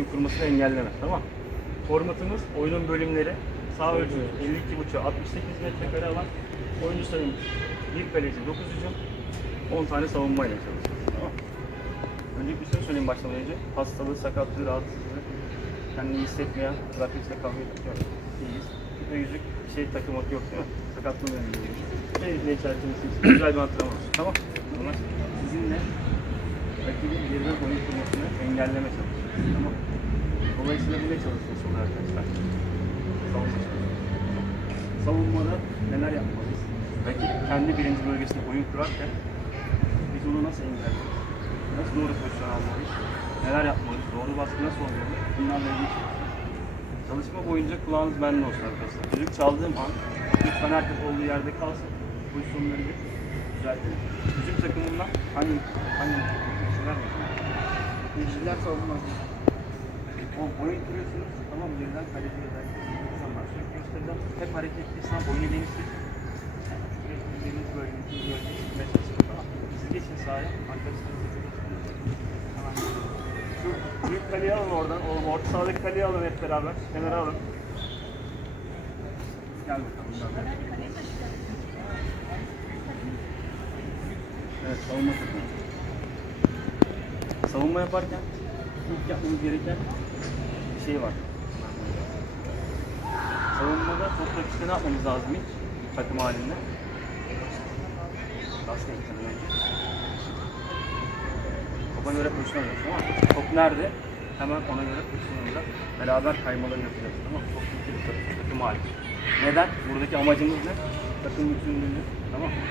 oyun kurmasını engellemez. Tamam. Formatımız oyunun bölümleri. Sağ ölçü 52.5 68 metrekare alan. Oyuncu sayımız 1 kaleci 9 hücum 10 tane savunmayla çalışıyoruz. Tamam. Önce bir şey söyleyeyim başlamadan önce. Hastalığı, sakatlığı, rahatsızlığı, kendini hissetmeyen, rakipse kavga yok. İyiyiz. Ve yüzük şey takılmak yok değil mi? Sakatlığın önündeyiz. Sevgili çerçevesinde güzel bir antrenman olsun. Tamam. Bunlar sizinle rakibin geriden oyun kurmasını engelleme çalışıyoruz. Tamam. Dolayısıyla bu ne çalışıyorsunuz arkadaşlar? Savunma. Savunmada neler yapmalıyız? Rakip kendi birinci bölgesinde oyun kurarken biz onu nasıl engelliyoruz? Nasıl doğru pozisyon almalıyız? Neler yapmalıyız? Doğru baskı nasıl olmalı? Bunlarla ilgili çalışıyoruz. Çalışma boyunca kulağınız bende olsun arkadaşlar. Düdük çaldığım an lütfen herkes olduğu yerde kalsın. Pozisyonları bir düzeltelim. Bizim takımından hangi hangi kişiler var? Kişiler savunmaz. O oyun kuruyorsunuz. Tamam mı? Geriden kaleciye de sürekli göstereceğim. Hep hareketliysen boyunu genişlet. Birbiriniz böyle bir böyle mesaj tamam. Siz geçin sahaya. Arkadaşlarınızı Hemen. Şu büyük kaleyi alın oradan. O orta sahadaki kaleyi alın hep beraber. Kenara alın. Gel bakalım. Evet, savunma. Savunma yaparken ilk yapmamız gereken bir şey var. Savunmada top rakipte ne yapmamız lazım ilk? Takım halinde. Basket gitmeden önce. Topa göre pozisyon alıyoruz tamam? Top nerede? Hemen ona göre pozisyonunda beraber kaymaları yapacağız tamam mı? Top bütün takım, halinde. Neden? Buradaki amacımız ne? Takım bütünlüğünü tamam mı?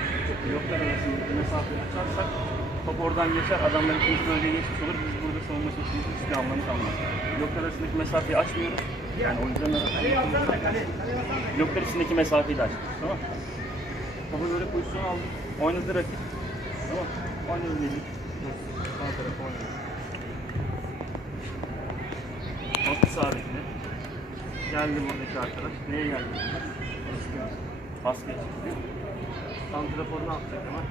Bloklar arasındaki mesafeyi açarsak top oradan geçer, adamlar ikinci bölgeye geçmiş olur. Biz burada savunma çalışmamızın hiçbir anlamı kalmaz. Bloklar arasındaki mesafeyi açmıyoruz. Yani oyuncuların arasındaki bloklar içindeki mesafeyi de açmıyoruz. Tamam? Topa göre pozisyon aldık. Oynadı rakip. Tamam? Oynadı dedik. Sağ tarafa oynadı. Bastı sabitine. Geldi buradaki arkadaş. Neye geldi? Basket çıktı. Santrafor ne yapacak hemen?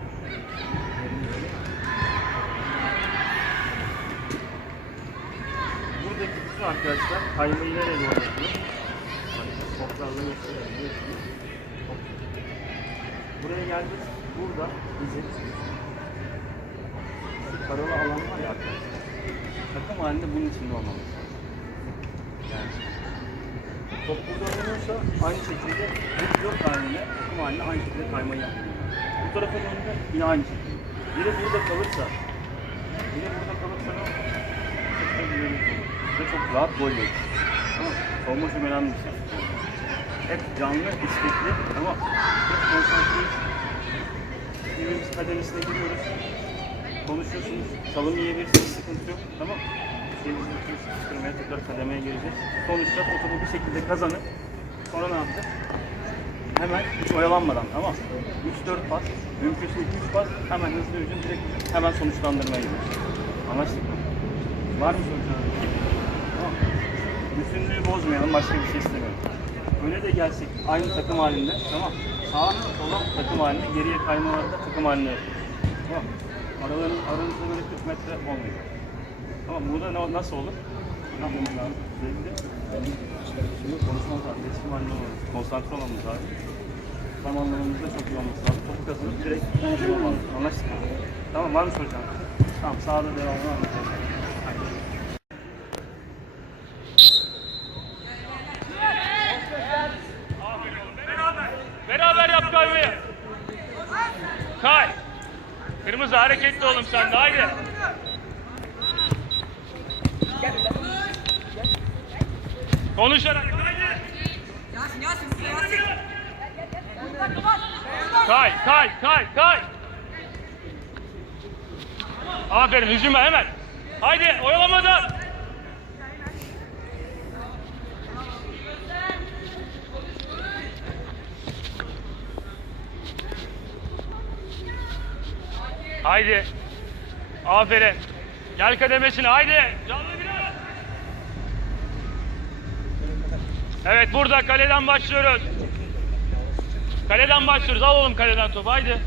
Bütün arkadaşlar kaymayı nereye doğru yapıyor? Buraya geldik. Burada bizim paralı alan var ya arkadaşlar. Takım halinde bunun içinde olmamız. Yani top burada oynanıyorsa aynı şekilde bu blok haline, takım haline aynı şekilde kaymayı yapıyor. Bu tarafa döndü yine aynı şekilde. Biri burada kalırsa, biri burada kalırsa ne olur? Ve çok rahat gol. Tamam mı? Savunma çok önemli bir şey. Hep canlı, istekli ama hep konsantre birbirimiz kademesine giriyoruz. Konuşuyorsunuz, çalım yiyebilirsiniz, sıkıntı yok. Şeyimizi bütün sıkıştırmaya tekrar kademeye gireceğiz. Konuşacağız, o bir şekilde kazanıp sonra ne yapacağız? Hemen hiç oyalanmadan tamam 3-4 pas, mümkünse 2-3 pas, hemen hızlı hücum, direkt hemen sonuçlandırmaya gidiyoruz. Anlaştık mı? Var mı soracağınız? Bütünlüğü bozmayalım, başka bir şey istemiyorum. Öne de gelsek aynı takım halinde, tamam. Sağa sola takım halinde, geriye kaymalarda takım halinde yapıyoruz. Tamam. Araların, aranızda böyle 40 metre olmuyor. Tamam, burada ne, nasıl olur? Yapmamız lazım? Şimdi konuşmamız lazım, iletişim halinde olmamız, konsantre olmamız lazım. Zamanlamamızda çok iyi olması lazım. Topu kazanıp direkt olmamız. Anlaştık mı? Tamam, var mı soracağım? Tamam, sağda devamlı anlatacağım. Hadi. Beraber. Beraber yap kaymayı. Kay. Kırmızı hareketli oğlum sen de haydi. Konuşarak. Yasin Yasin Yasin. Kay, kay, kay, kay. Aferin hücuma hemen. Haydi oyalamadan. Haydi. Aferin. Gel kademesine haydi. Canlı biraz. Evet burada kaleden başlıyoruz. Kaleden başlıyoruz. Al oğlum kaleden topu. Haydi.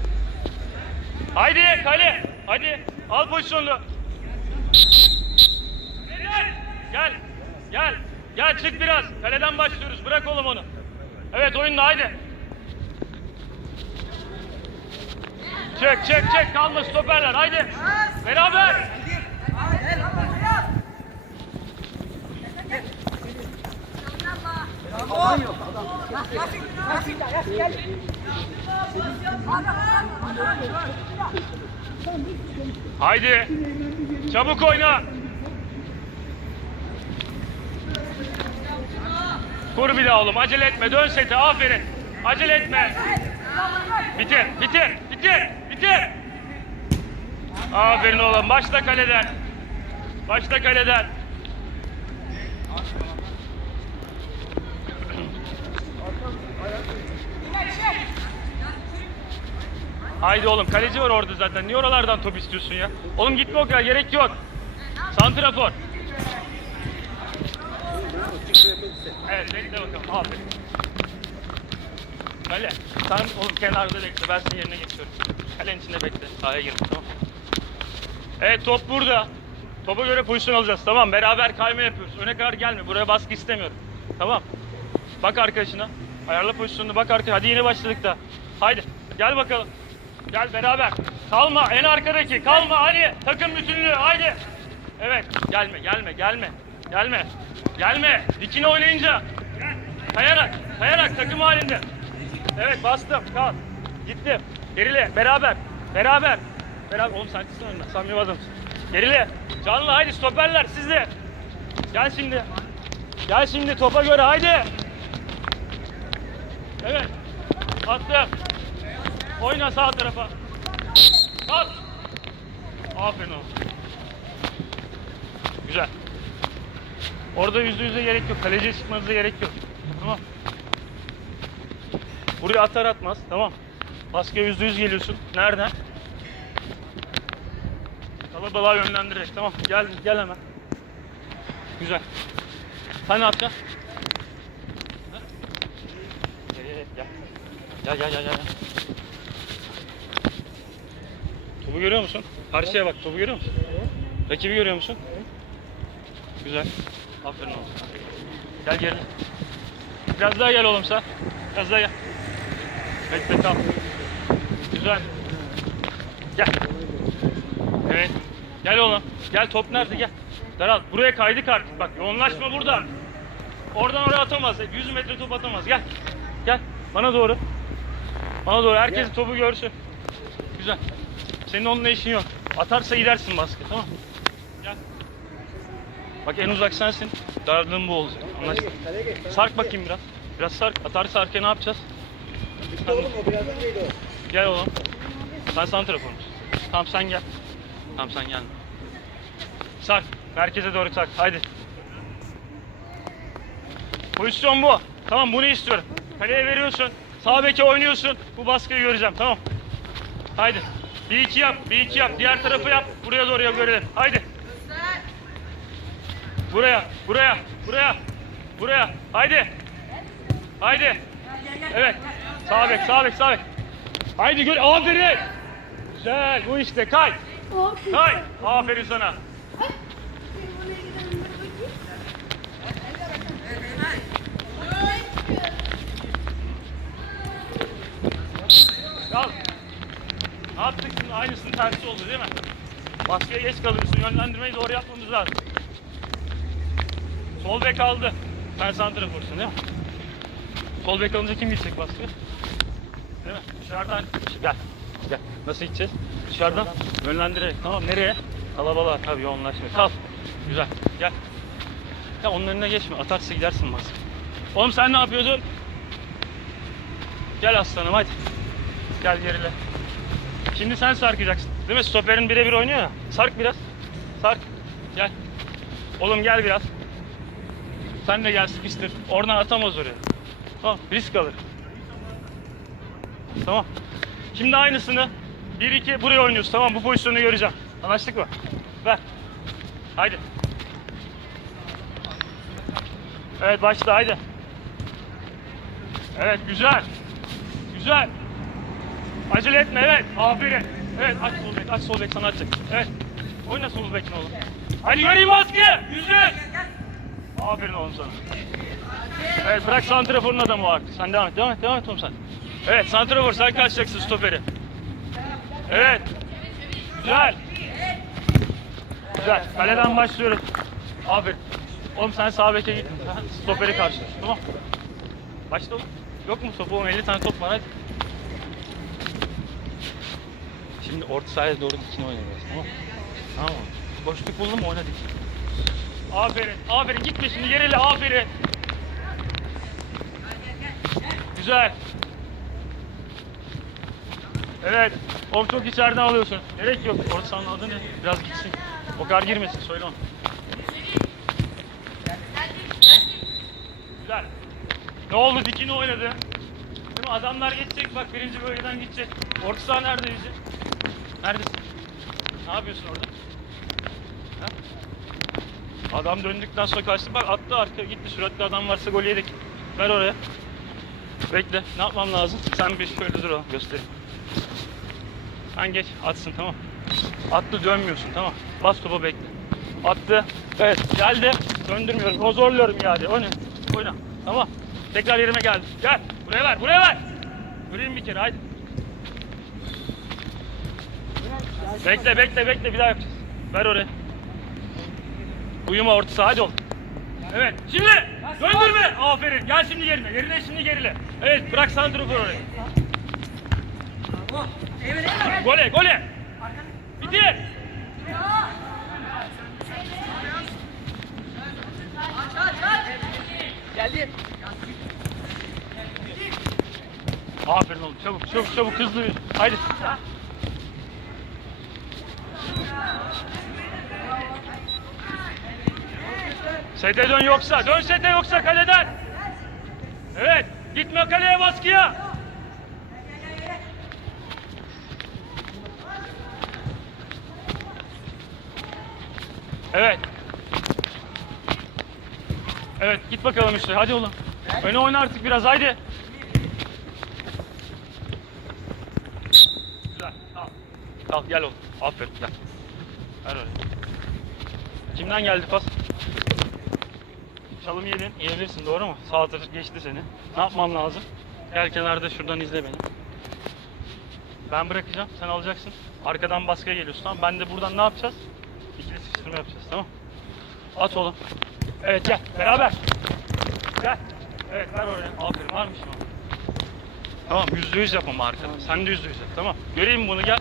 Haydi kale. Hadi. Al pozisyonunu. Gel. Gel. Gel çık biraz. Kaleden başlıyoruz. Bırak oğlum onu. Evet oyunda haydi. Çek çek çek. Kalma stoperler. Haydi. Beraber. Haydi. Çabuk oyna. Kur bir daha oğlum. Acele etme. Dön sete. Aferin. Acele etme. Bitir. Bitir. Bitir. Bitir. Aferin oğlum. Başla kaleden. Başla kaleden. Haydi oğlum kaleci var orada zaten. Niye oralardan top istiyorsun ya? Oğlum gitme o kadar gerek yok. Santrafor. Evet bekle bakalım. Aferin. Kale. Sen oğlum kenarda bekle. Ben senin yerine geçiyorum. Kalenin içinde bekle. Sahaya gir. Tamam. Evet top burada. Topa göre pozisyon alacağız. Tamam beraber kayma yapıyoruz. Öne kadar gelme. Buraya baskı istemiyorum. Tamam. Bak arkadaşına. Ayarla pozisyonunu bak arkadaşına. Hadi yeni başladık da. Haydi. Gel bakalım. Gel beraber. Kalma en arkadaki. Kalma hadi. Takım bütünlüğü haydi. Evet. Gelme gelme gelme. Gelme. Gelme. Dikine oynayınca. Kayarak. Kayarak takım halinde. Evet bastım. Kal. Gittim. Gerile. Beraber. Beraber. Beraber. Oğlum sen gitsin önüne. Sen bir adamsın. Gerile. Canlı haydi stoperler siz de. Gel şimdi. Gel şimdi topa göre haydi. Evet. Attım. Oyna sağ tarafa. At. Aferin oğlum. Güzel. Orada yüzde yüze gerek yok. Kaleciye çıkmanıza gerek yok. Tamam. Buraya atar atmaz. Tamam. Baskıya yüzde yüz geliyorsun. Nereden? Kalabalığa yönlendirerek. Tamam. Gel gel hemen. Güzel. Sen ne yapacaksın? Ha? Gel gel gel. Gel. Topu görüyor musun? Karşıya bak. Topu görüyor musun? Rakibi görüyor musun? Güzel. Aferin oğlum. Gel geri. Biraz daha gel oğlum sen. Biraz daha gel. Bekle tamam. Güzel. Gel. Evet. Gel oğlum. Gel top nerede gel. Daral buraya kaydık artık bak yoğunlaşma burada. Oradan oraya atamaz. 100 metre top atamaz. Gel. Gel. Bana doğru. Bana doğru. Herkes topu görsün. Güzel. Senin onunla işin yok. Atarsa gidersin baskı tamam Gel. Bak en uzak sensin. Darlığın bu olacak. Anlaştık. Sark bakayım biraz. Biraz sark. Atarsa arkaya ne yapacağız? Gel oğlum. Sen santrafor musun? Tamam sen gel. Tamam sen gel. Sark. Merkeze doğru sark. Haydi. Pozisyon bu. Tamam bunu istiyorum. Kaleye veriyorsun. Sağ beke oynuyorsun. Bu baskıyı göreceğim. Tamam. Haydi. Bir iki yap. Bir iki yap. Diğer tarafı yap. Buraya doğru yap görelim. Haydi. Buraya. Buraya. Buraya. Buraya. Haydi. Haydi. Evet. Sağ bek. Sağ bek. Sağ bek. Haydi gör. Aferin. Güzel. Bu işte. Kay. Kay. Aferin sana. Al. Ne yaptık şimdi? Aynısının tersi oldu değil mi? Baskıya geç kalıyorsun. Yönlendirmeyi doğru yapmamız lazım. Sol bek aldı. Sen santraforsun değil mi? Sol bek alınca kim gidecek baskıya? Değil mi? Dışarıdan. Gel. Gel. Nasıl gideceğiz? Dışarıdan. Yönlendirerek. Tamam nereye? Kalabalığa tabii yoğunlaşma. Kal. Güzel. Gel. Ya onun önüne geçme. Atarsa gidersin baskı. Oğlum sen ne yapıyordun? Gel aslanım hadi. Gel gerile. Şimdi sen sarkacaksın. Değil mi? Stoperin birebir oynuyor ya. Sark biraz. Sark. Gel. Oğlum gel biraz. Sen de gel sıkıştır. Oradan atamaz oraya. Tamam. Risk alır. Tamam. Şimdi aynısını 1-2 buraya oynuyoruz. Tamam bu pozisyonu göreceğim. Anlaştık mı? Ver. Haydi. Evet başla haydi. Evet güzel. Güzel. Acele etme evet. Aferin. Evet aç sol bek. Aç sol bek sana açacak. Evet. Oyna sol bekin oğlum. Hadi göreyim baskı. Yüzde. Aferin oğlum sana. Evet bırak santraforun adamı artık. Sen devam et, devam et, devam et oğlum sen. Evet santrafor sen kaçacaksın stoperi. Evet. Güzel. Güzel. Kaleden başlıyoruz. Aferin. Oğlum sen sağ beke git. Stoperi karşıla. Tamam. Başla oğlum. Yok mu topu? Oğlum 50 tane top var hadi. Şimdi orta sahaya doğru dikine oynayacağız tamam? Tamam? Boşluk buldun mu oyna dikin. Aferin. Aferin. Gitme şimdi geriyle. Aferin. Güzel. Evet. Oğlum çok içeriden alıyorsun. Gerek yok. Orta sahanın adı ne? Biraz gitsin. O kadar girmesin. Söyle onu. Güzel. Ne oldu? Dikini oynadı. Mi? Adamlar geçecek. Bak birinci bölgeden gidecek. Orta saha nerede Yüce? Neredesin? Ne yapıyorsun orada? Ha? Adam döndükten sonra kaçtı. Bak attı arka gitti. Süratli adam varsa gol yedik. Ver oraya. Bekle. Ne yapmam lazım? Sen bir şöyle dur oğlum. Göstereyim. Sen geç. Atsın tamam. Attı dönmüyorsun tamam. Bas topa bekle. Attı. Evet geldi. Döndürmüyorum. O zorluyorum ya hadi. Oyna. Oyna. Tamam. Tekrar yerime geldi. Gel. Buraya ver. Buraya ver. Vurayım bir kere haydi. Bekle bekle bekle bir daha yapacağız. Ver oraya. Uyuma ortası hadi ol. Evet şimdi döndürme. Aferin gel şimdi yerine. Yerine şimdi gerile. Evet bırak santrofor oraya. Gole gole. Bitir. Geldi. Aferin oğlum çabuk çabuk çabuk hızlı. Haydi. Sete dön yoksa, dön sete yoksa kaleden. Evet, gitme kaleye baskıya. Evet. Evet, git bakalım işte. Hadi oğlum. Öne oyna artık biraz, haydi. Güzel. Al. Al gel oğlum. Aferin gel. Ver oraya. Kimden geldi pas? Çalım yedin. Yiyebilirsin doğru mu? Sağ taraf geçti seni. Ne yapman lazım? Gel kenarda şuradan izle beni. Ben bırakacağım. Sen alacaksın. Arkadan baskıya geliyorsun tamam Ben de buradan ne yapacağız? Sıkıştırma yapacağız tamam At oğlum. Evet gel. Beraber. Gel. Evet ver oraya. Aferin varmış mı? Tamam yüzde yüz yap ama arkadan. Sen de yüzde yüz yap tamam. Göreyim bunu gel.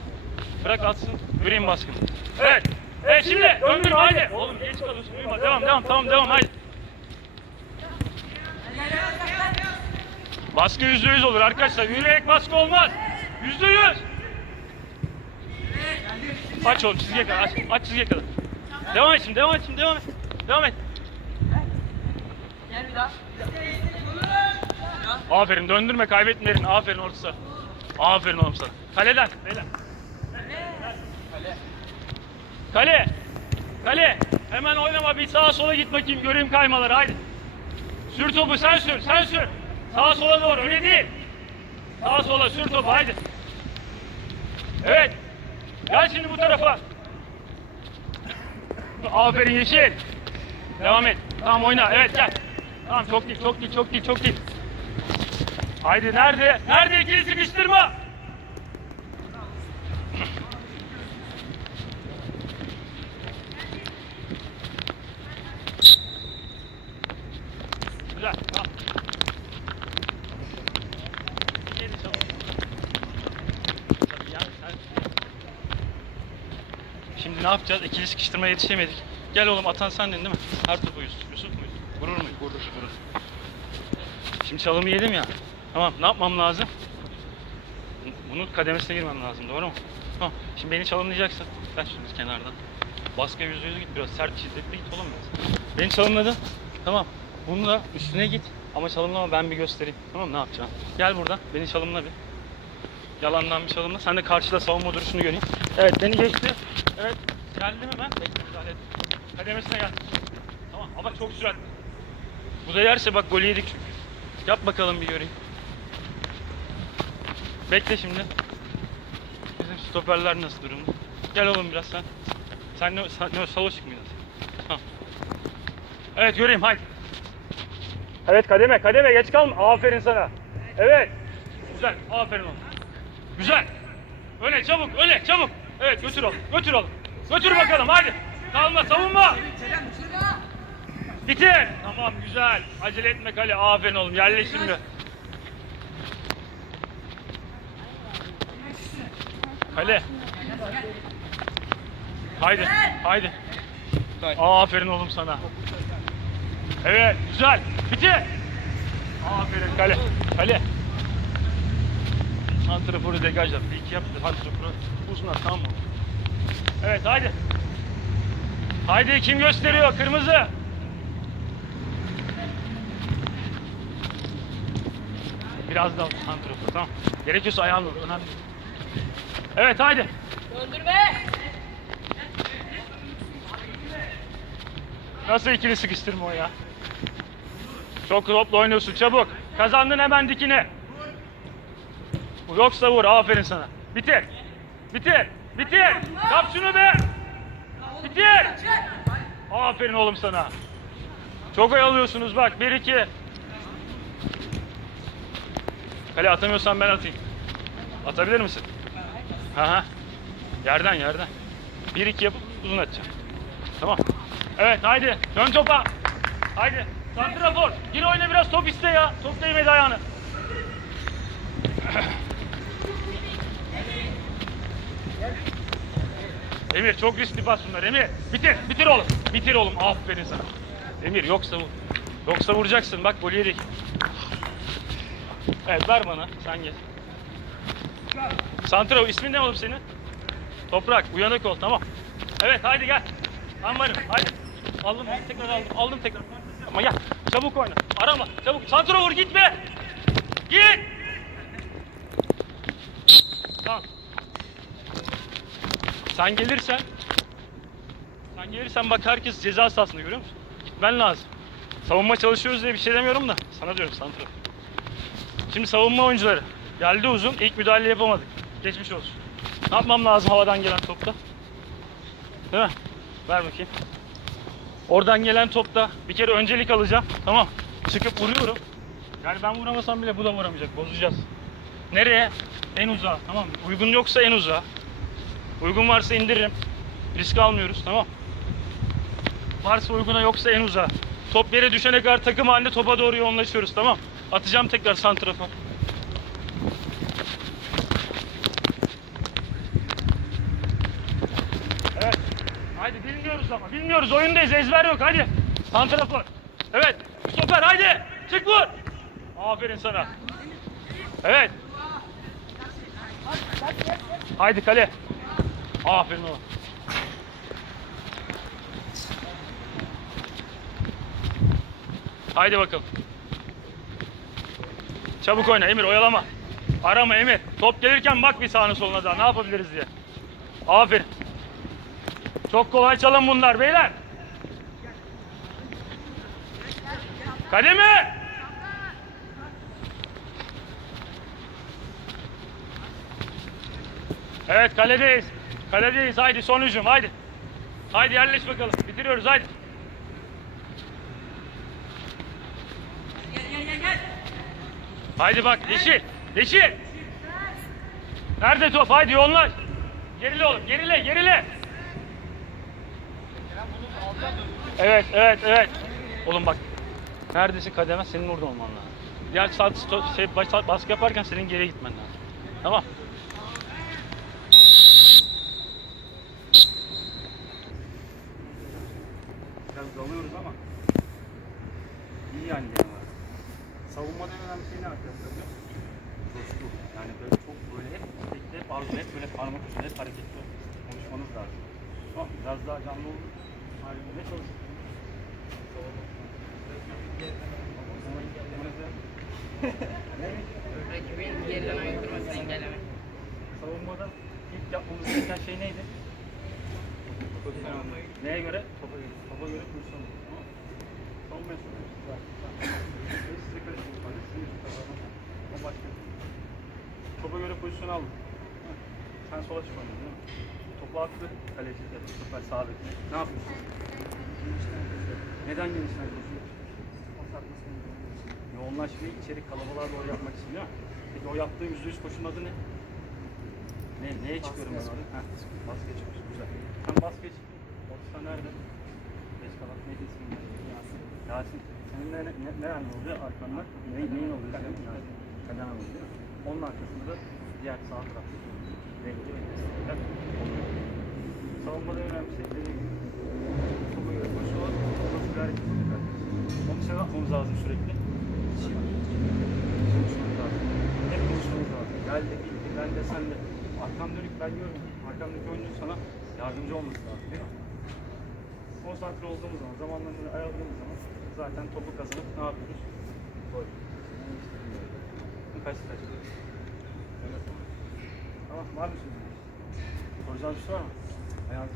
Bırak atsın. Göreyim baskını. Evet. Evet şimdi döndür haydi. Oğlum geç kalıyorsun uyuma. Devam devam tamam devam haydi. Baskı yüzde yüz olur arkadaşlar. Yürüyerek baskı olmaz. Yüzde yüz. Aç oğlum çizgiye kadar aç. Aç çizgiye kadar. Devam et şimdi devam et şimdi devam et. Devam et. Gel bir daha. Aferin döndürme kaybetmeyin. Aferin ortası. Aferin oğlum sana. Kaleden. Beyler. Kale. Kale. Hemen oynama bir sağa sola git bakayım göreyim kaymaları haydi. Sür topu sen sür sen sür. Sağa sola doğru öyle değil. Sağa sola sür topu haydi. Evet. Gel şimdi bu tarafa. Aferin Yeşil. Devam et. Tamam oyna. Evet gel. Tamam çok değil çok değil çok değil çok değil. Haydi nerede? Nerede ikili sıkıştırma? Güzel. Tamam. Geri çabuk. Tabii yani sen- Şimdi ne yapacağız? İkili sıkıştırmaya yetişemedik. Gel oğlum atan sendin değil mi? Her topu Yusuf. Muyuz? Vurur muyuz? Vurur. Vurur. Şimdi çalımı yedim ya. Tamam ne yapmam lazım? Bunun kademesine girmem lazım doğru mu? Tamam. Şimdi beni çalımlayacaksın. Ver şunu kenardan. Baskı yüzde yüz git biraz sert şiddetli git oğlum biraz. Beni çalımladın. Tamam. Bununla üstüne git. Ama çalımlama ben bir göstereyim. Tamam ne yapacağım? Gel buradan. Beni çalımla bir. Yalandan bir çalımla. Sen de karşıda savunma duruşunu göreyim. Evet beni geçti. Evet. Geldi mi ben? Bekle müdahale. Kademesine gel. Tamam ama çok süratli. Bu da yerse bak golü yedik çünkü. Yap bakalım bir göreyim. Bekle şimdi. Bizim stoperler nasıl durumda? Gel oğlum biraz sen. Sen ne, sen, ne savaş mıydın? Tamam. Evet göreyim haydi. Evet kademe kademe geç kalma. Aferin sana. Evet. Güzel. Aferin oğlum. Güzel. Öne çabuk öne çabuk. Evet götür oğlum götür oğlum. Götür bakalım hadi. Kalma savunma. Bitir. Tamam güzel. Acele etme kale. Aferin oğlum yerleş şimdi. Kale. Haydi. Haydi. Aferin oğlum sana. Evet güzel. Bitir. Aferin kale. Kale. Santraforu degaj yap. İlk yaptı. Santraforu uzun at tamam mı? Evet haydi. Haydi kim gösteriyor? Kırmızı. Biraz daha santrafor tamam. Gerekiyorsa ayağını vur. Önemli. Evet haydi. Döndürme. Nasıl ikili sıkıştırma o ya? Çok topla oynuyorsun çabuk. Kazandın hemen dikine. Yoksa vur aferin sana. Bitir. Bitir. Bitir. Kap şunu be. Bitir. Aferin oğlum sana. Çok oyalıyorsunuz bak. 1 2. Kale atamıyorsan ben atayım. Atabilir misin? Aha. Yerden yerden. 1 2 yapıp uzun atacağım. Tamam. Evet haydi. Dön topa. Haydi. Santrafor. Gir oyna biraz top iste ya. Top değmedi ayağını. Emir çok riskli pas bunlar Emir. Bitir. Bitir oğlum. Bitir oğlum. Aferin sana. Emir yoksa vur. Yoksa vuracaksın. Bak gol yedik. Evet ver bana. Sen gel. Santrafor ismin ne oğlum senin? Toprak. Uyanık ol. Tamam. Evet haydi gel. Ben varım. Haydi. Aldım tekrar aldım. Aldım tekrar. Ama gel. Çabuk oyna. Arama. Çabuk. Santra vur gitme. Git. Tamam. Sen gelirsen sen gelirsen bak herkes ceza sahasında görüyor musun? Gitmen lazım. Savunma çalışıyoruz diye bir şey demiyorum da sana diyorum santra. Şimdi savunma oyuncuları. Geldi uzun. İlk müdahale yapamadık. Geçmiş olsun. Ne yapmam lazım havadan gelen topta? Değil mi? Ver bakayım. Oradan gelen topta bir kere öncelik alacağım. Tamam. Çıkıp vuruyorum. Yani ben vuramasam bile bu da vuramayacak. Bozacağız. Nereye? En uzağa. Tamam? Uygun yoksa en uzağa. Uygun varsa indiririm. Risk almıyoruz. Tamam. Varsa uyguna yoksa en uzağa. Top yere düşene kadar takım halinde topa doğru yoğunlaşıyoruz. Tamam. Atacağım tekrar santrafa. Evet. Haydi bilmiyoruz ama. Bilmiyoruz. Oyundayız. Ezber yok. Hadi. Santrafor. Evet. Stoper haydi. Çık vur. Aferin sana. Evet. Haydi kale. Aferin oğlum. Haydi bakalım. Çabuk oyna Emir oyalama. Arama Emir. Top gelirken bak bir sağına soluna da ne yapabiliriz diye. Aferin. Çok kolay çalın bunlar beyler. Kademe. Evet kaledeyiz. Kaledeyiz. Haydi son hücum haydi. Haydi yerleş bakalım. Bitiriyoruz haydi. Gel gel gel gel. Haydi bak yeşil. Yeşil. Nerede top? Haydi yoğunlaş. Gerile oğlum. Gerile gerile. Evet evet evet. Oğlum bak. Neredesin kademe? Senin orada olman lazım. Diğer saat şey, baskı yaparken senin geriye gitmen lazım. Tamam. Dalıyoruz ama iyi yani genel olarak. Savunmada en önemli şey ne arkadaşlar? Coşku. Yani böyle çok böyle hep istekli, hep arzu, hep böyle parmak üstüne hep hareketli konuşmanız lazım. Tamam? Biraz daha canlı olun. Halinde çalışın. Rakibin geriden oyun kurmasını engellemek. Savunmada ilk yapmamız gereken şey neydi? Pozisyon. Neye göre? Topa göre. Topa göre pozisyon almak. Tamam bak. Ve size karıştırdık. Hadi. O başka. Topa göre pozisyon aldık. Ha. Sen sola çık oynadın değil mi? Topu attı. Kaleci ya da stoper sağ bekle. Ne yapıyorsun? Neden genişten atmasını yoğunlaşmayı içerik kalabalığa doğru yapmak için değil mi? Peki o yaptığım yüzde yüz koşunun adı ne? Ne, neye çıkıyorum ben orada? Heh, geç koşu, güzel. Sen bas geç. Orta nerede? Geç kalan neydi ismin? Yasin. Yasin. Senin ne, ne, ne, ne oluyor arkanda? Ne, neyin oluyor? Kadem. Kadem oluyor değil mi? Onun arkasında da diğer sağ taraf. Renkli ve destekler oluyor. Savunmada en önemlisi dediğim gibi göre koşu var. Hareket edecek arkadaşlar. Onun için ne yapmamız lazım sürekli? Şimdi konuşmamız lazım. Hep konuşmamız lazım. Gel de gitti, ben de sen de. Arkam dönük ben görmüyorum. Arkamdaki oyuncu sana yardımcı olması lazım değil? Konsantre olduğumuz zaman, zamanlarını ayarladığımız zaman zaten topu kazanıp ne yapıyoruz? Gol. Kaç kaç? Tamam, var mı sözünüz? Soracağınız bir şey var mı? Ayağınızı